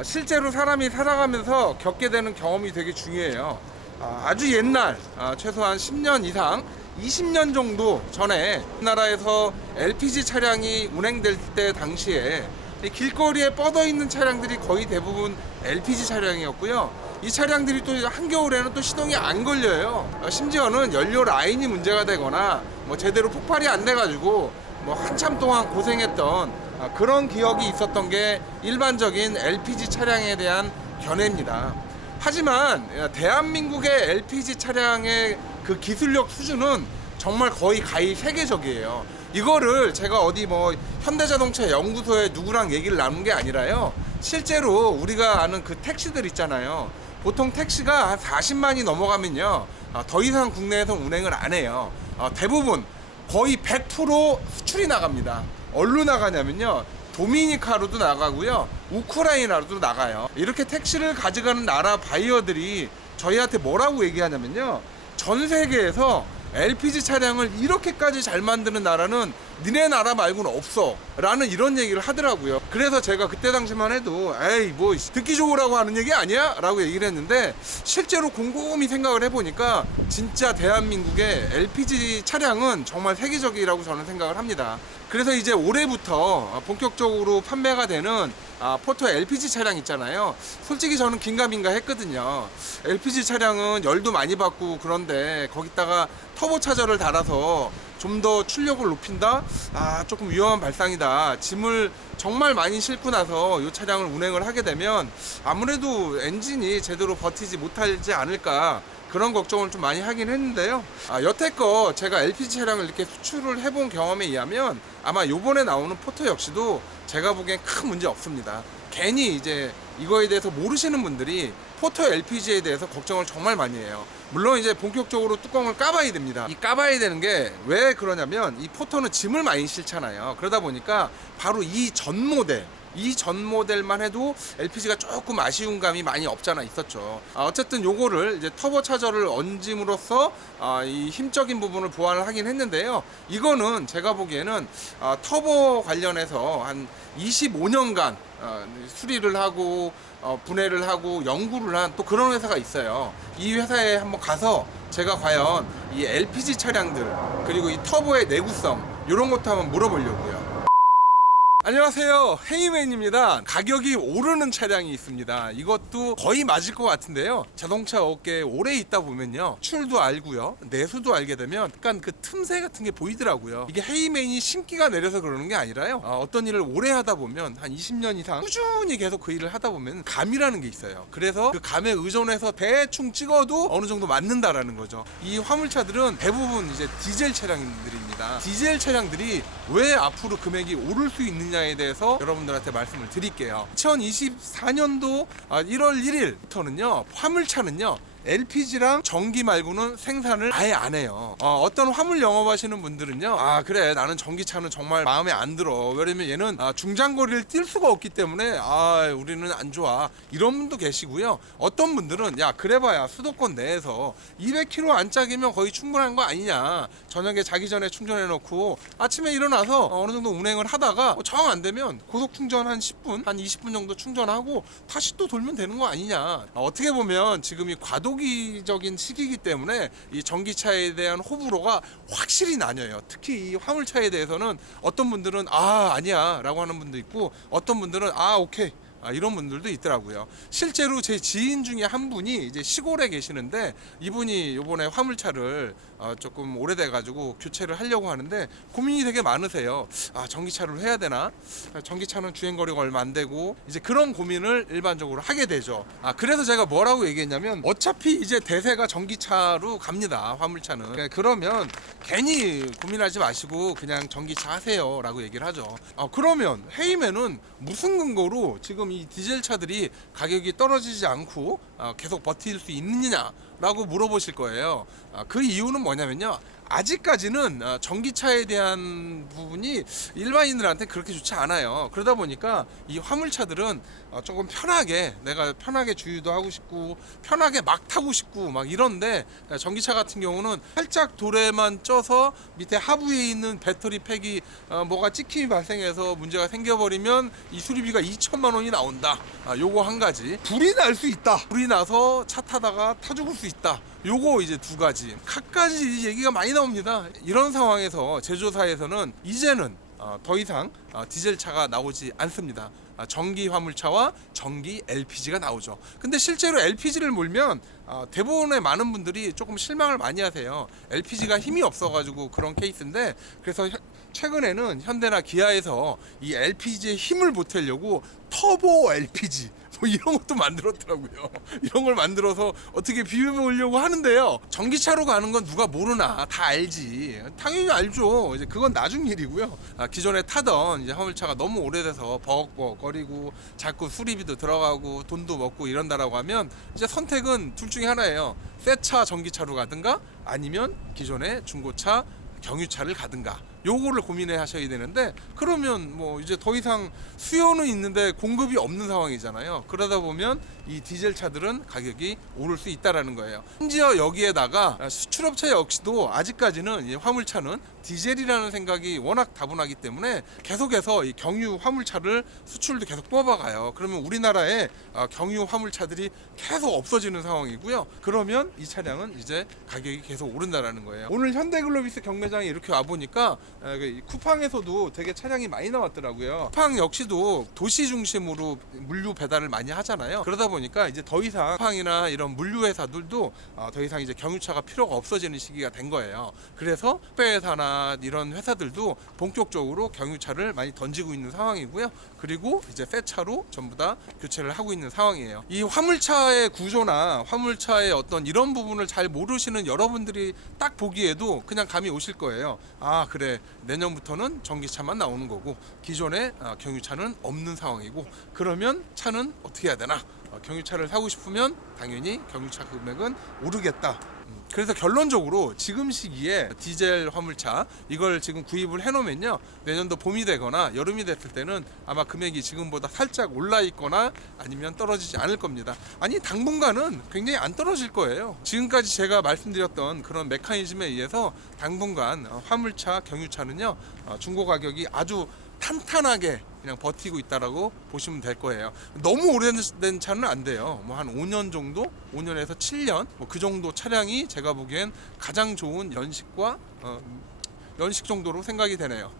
실제로 사람이 살아가면서 겪게 되는 경험이 되게 중요해요. 아주 옛날, 최소한 10년 이상, 20년 정도 전에 우리나라에서 LPG 차량이 운행될 때 당시에 이 길거리에 뻗어 있는 차량들이 거의 대부분 LPG 차량이었고요. 이 차량들이 또 한겨울에는 또 시동이 안 걸려요. 심지어는 연료 라인이 문제가 되거나 뭐 제대로 폭발이 안 돼가지고 뭐 한참 동안 고생했던 그런 기억이 있었던 게 일반적인 LPG 차량에 대한 견해입니다. 하지만 대한민국의 LPG 차량의 그 기술력 수준은 정말 거의 가히 세계적이에요. 이거를 제가 어디 뭐 현대자동차 연구소에 누구랑 얘기를 나눈 게 아니라요. 실제로 우리가 아는 그 택시들 있잖아요. 보통 택시가 한 40만이 넘어가면요, 더 이상 국내에서 운행을 안 해요. 대부분 거의 100% 수출이 나갑니다. 어디로 나가냐면요, 도미니카로도 나가고요, 우크라이나로도 나가요. 이렇게 택시를 가져가는 나라 바이어들이 저희한테 뭐라고 얘기하냐면요, 전 세계에서 LPG 차량을 이렇게까지 잘 만드는 나라는 니네 나라 말고는 없어 라는 이런 얘기를 하더라고요. 그래서 제가 그때 당시만 해도 에이 뭐 듣기 좋으라고 하는 얘기 아니야? 라고 얘기를 했는데, 실제로 곰곰이 생각을 해보니까 진짜 대한민국의 LPG 차량은 정말 세계적이라고 저는 생각을 합니다. 그래서 이제 올해부터 본격적으로 판매가 되는 포터 LPG 차량 있잖아요. 솔직히 저는 긴가민가 했거든요. LPG 차량은 열도 많이 받고 그런데 거기다가 터보 차저를 달아서 좀 더 출력을 높인다? 조금 위험한 발상이다. 짐을 정말 많이 싣고 나서 이 차량을 운행을 하게 되면 아무래도 엔진이 제대로 버티지 못하지 않을까, 그런 걱정을 좀 많이 하긴 했는데요. 여태껏 제가 LPG 차량을 이렇게 수출을 해본 경험에 의하면 아마 요번에 나오는 포터 역시도 제가 보기엔 큰 문제 없습니다. 괜히 이제 이거에 대해서 모르시는 분들이 포터 LPG에 대해서 걱정을 정말 많이 해요. 물론 이제 본격적으로 뚜껑을 까봐야 됩니다. 이 까봐야 되는 게 왜 그러냐면, 이 포터는 짐을 많이 싣잖아요. 그러다 보니까 바로 이 전 모델만 해도 LPG가 조금 아쉬운 감이 많이 없잖아 있었죠. 어쨌든 요거를 이제 터보 차저를 얹음으로써 이 힘적인 부분을 보완을 하긴 했는데요. 이거는 제가 보기에는 터보 관련해서 한 25년간 수리를 하고 분해를 하고 연구를 한 또 그런 회사가 있어요. 이 회사에 한번 가서 제가 과연 이 LPG 차량들 그리고 이 터보의 내구성 이런 것도 한번 물어보려고요. 안녕하세요, 헤이맨입니다. 가격이 오르는 차량이 있습니다. 이것도 거의 맞을 것 같은데요. 자동차 업계에 오래 있다 보면요, 출도 알고요, 내수도 알게 되면 약간 그 틈새 같은 게 보이더라고요. 이게 헤이맨이 신기가 내려서 그러는 게 아니라요, 어떤 일을 오래 하다 보면 한 20년 이상 꾸준히 계속 그 일을 하다 보면 감이라는 게 있어요. 그래서 그 감에 의존해서 대충 찍어도 어느 정도 맞는다라는 거죠. 이 화물차들은 대부분 이제 디젤 차량들입니다. 디젤 차량들이 왜 앞으로 금액이 오를 수 있느냐에 대해서 여러분들한테 말씀을 드릴게요. 2024년도 1월 1일부터는요, 화물차는요, LPG랑 전기 말고는 생산을 아예 안 해요. 어떤 화물 영업하시는 분들은요, 그래 나는 전기차는 정말 마음에 안 들어, 왜냐면 얘는 중장거리를 뛸 수가 없기 때문에 우리는 안 좋아, 이런 분도 계시고요. 어떤 분들은 야 그래봐야 수도권 내에서 200km 안짝이면 거의 충분한 거 아니냐, 저녁에 자기 전에 충전해 놓고 아침에 일어나서 어느 정도 운행을 하다가 정 안 되면 고속 충전 한 10분 한 20분 정도 충전하고 다시 또 돌면 되는 거 아니냐. 어떻게 보면 지금 이 과도기적인 시기이기 때문에 이 전기차에 대한 호불호가 확실히 나뉘어요. 특히 이 화물차에 대해서는 어떤 분들은 아니야 라고 하는 분도 있고, 어떤 분들은 오케이 이런 분들도 있더라고요. 실제로 제 지인 중에 한 분이 이제 시골에 계시는데, 이분이 요번에 화물차를 조금 오래돼 가지고 교체를 하려고 하는데 고민이 되게 많으세요. 전기차를 해야 되나? 전기차는 주행거리가 얼마 안 되고, 이제 그런 고민을 일반적으로 하게 되죠. 그래서 제가 뭐라고 얘기했냐면, 어차피 이제 대세가 전기차로 갑니다, 화물차는. 그러면 괜히 고민하지 마시고 그냥 전기차 하세요 라고 얘기를 하죠. 그러면 헤이맨은 무슨 근거로 지금 이 디젤 차들이 가격이 떨어지지 않고 계속 버틸 수 있느냐 라고 물어보실 거예요. 그 이유는 뭐냐면요, 아직까지는 전기차에 대한 부분이 일반인들한테 그렇게 좋지 않아요. 그러다 보니까 이 화물차들은 조금 편하게, 내가 편하게 주유도 하고 싶고 편하게 막 타고 싶고 막 이런데, 전기차 같은 경우는 살짝 도래만 쪄서 밑에 하부에 있는 배터리 팩이 뭐가 찍힘이 발생해서 문제가 생겨버리면 이 수리비가 2천만 원이 나온다. 요거 한 가지. 불이 날 수 있다. 불이 나서 차 타다가 타 죽을 수 있다. 요거 이제 두 가지. 갖가지 얘기가 많이 나옵니다. 이런 상황에서 제조사에서는 이제는 더 이상 디젤 차가 나오지 않습니다. 전기 화물차와 전기 LPG가 나오죠. 근데 실제로 LPG를 몰면 대부분의 많은 분들이 조금 실망을 많이 하세요. LPG가 힘이 없어가지고 그런 케이스인데, 그래서 최근에는 현대나 기아에서 이 LPG의 힘을 보태려고 터보 LPG 뭐 이런 것도 만들었더라고요. 이런 걸 만들어서 어떻게 비벼보려고 하는데요. 전기차로 가는 건 누가 모르나, 다 알지. 당연히 알죠. 이제 그건 나중 일이고요. 기존에 타던 이제 화물차가 너무 오래돼서 버벅버벅거리고 자꾸 수리비도 들어가고 돈도 먹고 이런다라고 하면 이제 선택은 둘 중에 하나예요. 새 차 전기차로 가든가 아니면 기존의 중고차 경유차를 가든가, 요거를 고민해 하셔야 되는데, 그러면 뭐 이제 더 이상 수요는 있는데 공급이 없는 상황이잖아요. 그러다 보면 이 디젤 차들은 가격이 오를 수 있다라는 거예요. 심지어 여기에다가 수출업체 역시도 아직까지는 이 화물차는 디젤이라는 생각이 워낙 다분하기 때문에 계속해서 이 경유 화물차를 수출도 계속 뽑아가요. 그러면 우리나라에 경유 화물차들이 계속 없어지는 상황이고요. 그러면 이 차량은 이제 가격이 계속 오른다라는 거예요. 오늘 현대글로비스 경매장에 이렇게 와보니까 쿠팡에서도 되게 차량이 많이 나왔더라고요. 쿠팡 역시도 도시 중심으로 물류 배달을 많이 하잖아요. 그러다 보니까 이제 더 이상 쿠팡이나 이런 물류 회사들도 더 이상 이제 경유차가 필요가 없어지는 시기가 된 거예요. 그래서 택배회사나 이런 회사들도 본격적으로 경유차를 많이 던지고 있는 상황이고요. 그리고 이제 새 차로 전부 다 교체를 하고 있는 상황이에요. 이 화물차의 구조나 화물차의 어떤 이런 부분을 잘 모르시는 여러분들이 딱 보기에도 그냥 감이 오실 거예요. 아, 그래, 내년부터는 전기차만 나오는 거고 기존의 경유차는 없는 상황이고, 그러면 차는 어떻게 해야 되나? 경유차를 사고 싶으면 당연히 경유차 금액은 오르겠다. 그래서 결론적으로 지금 시기에 디젤 화물차 이걸 지금 구입을 해놓으면요, 내년도 봄이 되거나 여름이 됐을 때는 아마 금액이 지금보다 살짝 올라 있거나 아니면 떨어지지 않을 겁니다. 아니, 당분간은 굉장히 안 떨어질 거예요. 지금까지 제가 말씀드렸던 그런 메커니즘에 의해서 당분간 화물차 경유차는요, 중고 가격이 아주 탄탄하게 그냥 버티고 있다라고 보시면 될 거예요. 너무 오래된 차는 안 돼요. 뭐 한 5년 정도, 5년에서 7년 뭐 그 정도 차량이 제가 보기엔 가장 좋은 연식과 연식 정도로 생각이 되네요.